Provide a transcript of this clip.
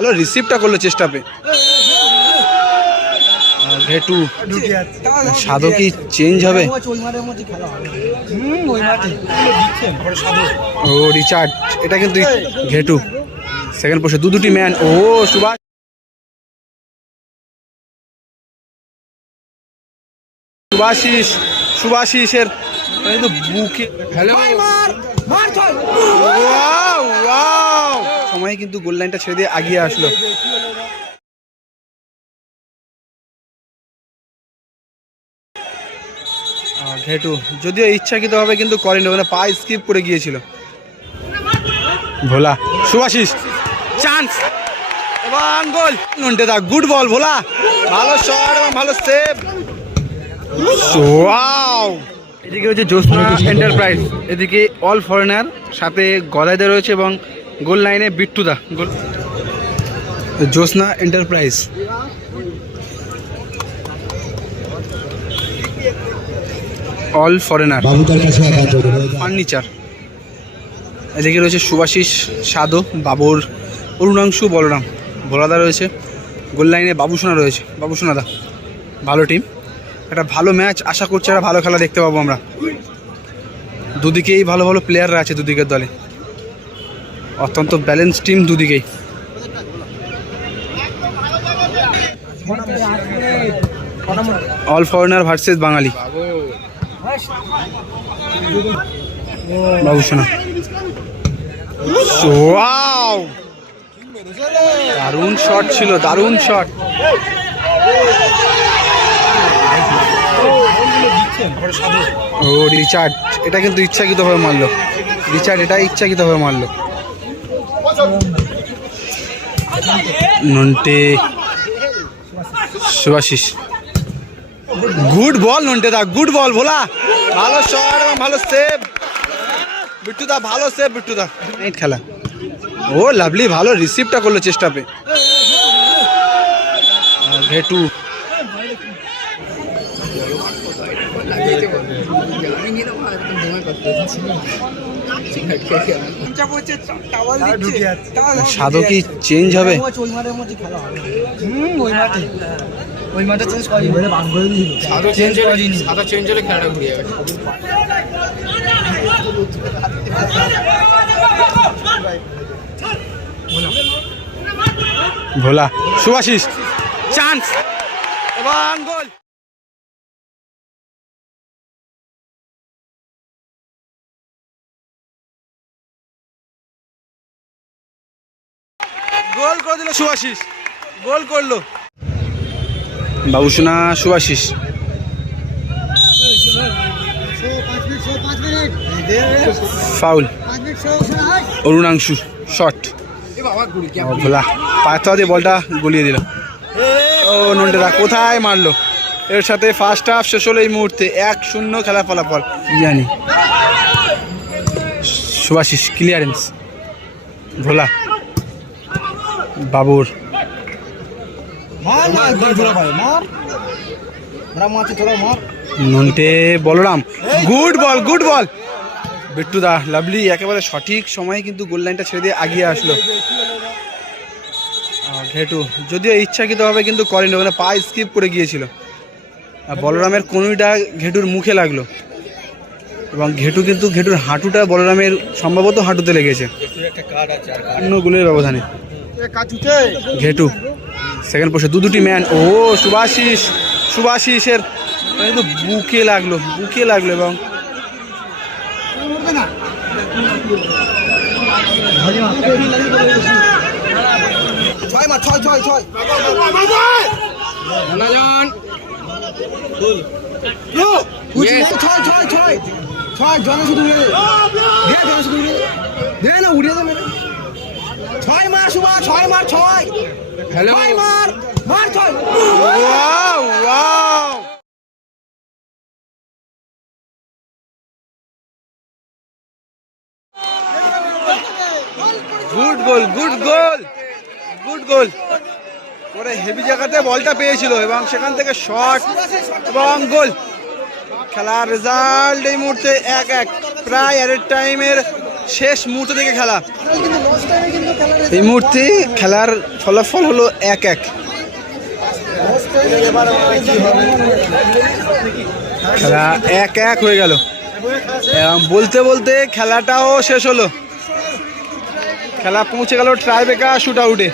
ভালো রিসিভটা করল চেষ্টা পে। ঘেটু সাধু কি চেঞ্জ হবে? ও রিচার্ড এটা কিন্তু ঘেটু। সেকেন্ড পোস্টে দু দুটি ম্যান ও সুভাষ। সুভাশিস সুভাশিসের কিন্তু বুকে হ্যালো সময় কিন্তু গোল লাইনটা ছেড়ে দিয়ে আগিয়ে আসলো। ঘেটু, যদিও ইচ্ছাকৃতভাবে কিন্তু করেনি, ওখানে পা স্কিপ করে গিয়েছিল। ভোলা, সুভাশিস চান্স এবং গোল নন্টে দা গুড বল ভোলা। ভালো শট এবং ভালো সেভ ওয়াও এদিকে রয়েছে জ্যোৎস্না এন্টারপ্রাইজ এদিকে অল ফরেনার সাথে গদাইদা রয়েছে এবং গোল লাইনে বিট্টুদা goal. Jyotsna enterprise all foreigner. Furniture এদিকে রয়েছে সুভাশিস সাধু বাবুর অরুণাংশু বলরাম। ভোলাদা রয়েছে। গোল লাইনে বাবুসোনা রয়েছে। বাবুসোনাদা ভালো টিম একটা ভালো ম্যাচ আশা করছি একটা ভালো খেলা দেখতে পাবো আমরা। দুদিকেই ভালো ভালো প্লেয়াররা আছে দুদিকের দলে। অত্যন্ত ব্যালেন্স টিম দুদিকেই। All foreigner versus Bangali. বাবুসোনা ওয়াও! দারুণ শট ছিল, দারুণ শট। ও, রিচার্ড, এটা কিন্তু ইচ্ছাকৃতভাবে মারলো। রিচার্ড, এটা ইচ্ছাকৃতভাবে মারলো। Nonte Subhashis good ball Nonte da, good ball Bhola. ভালো শট এবং ভালো সেভ বিট্টু দা, ভালো সেভ বিট্টু দা। খেলা। ও লাভলি, ভালো রিসিভটা করল চেষ্টা পে। ঘেটু। সাধু কি চেঞ্জ হবে? ওই মাঠে চেঞ্জ করি সাদা চেঞ্জ হলে সাদা চেঞ্জ হলে খেলাটা ঘুরিয়ে গেছে ভোলা সুভাশিস চান্স এবং গোল। গোল করে দিল সুভাশিস গোল করল। বাবুসোনা সুভাশিস ফাউল। অরুণাংশু, শট। ভোলা পাথর দিয়ে বলটা গলিয়ে দিল। ও নন্টেদা কোথায় মারলো? এর সাথে ফার্স্ট হাফ শেষ হলো এই মুহূর্তে। এক শূন্য খেলা ফলাফল। জানি সুভাশিস ক্লিয়ারেন্স ভোলা বাবুর। Nonte Balaram good ball good ball. Bittu da lovely একেবারে সঠিক সময়ে কিন্তু গোল লাইনটা ছেড়ে দিয়ে আগিয়ে আসলো। ঘেটু যদিও ইচ্ছাকৃতভাবে কিন্তু করেনি ওখানে পা স্কিপ করে গিয়েছিল। আর বলরামের কনুইটা ঘেটুর মুখে লাগল। এবং ঘেটু কিন্তু ঘেটুর হাঁটুটা বলরামের সম্ভবত হাঁটুতে লেগেছে। অন্য গোলের ব্যবধানে। ঘেটু সেকেন্ড পোস্টে দু দুটি ম্যান ও সুভাশিস সুভাশিসের কিন্তু বুকে লাগল বুকে লাগল এবং ছয় ছয় ছয় ছয় জনে শুধু দে না উড়ে যাবে ছয় মার সুমা ছয় মার ছয়। হ্যালো মার মার ছয়। Wow wow good goal good goal good goal ওরা হেভি জায়গাতে বলটা পেয়েছিল এবং সেখান থেকে শট এবং গোল খেলার রেজাল্ট এই মুহূর্তে এক এক। প্রায় অ্যাডের টাইমের শেষ মুহূর্ত থেকে খেলা। এই মুহূর্তে খেলার ফলাফল হলো এক এক। খেলা এক এক হয়ে গেল। বলতে বলতে খেলাটাও শেষ হলো। খেলা পৌঁছে গেল ট্রাইবেকা শুট আউটে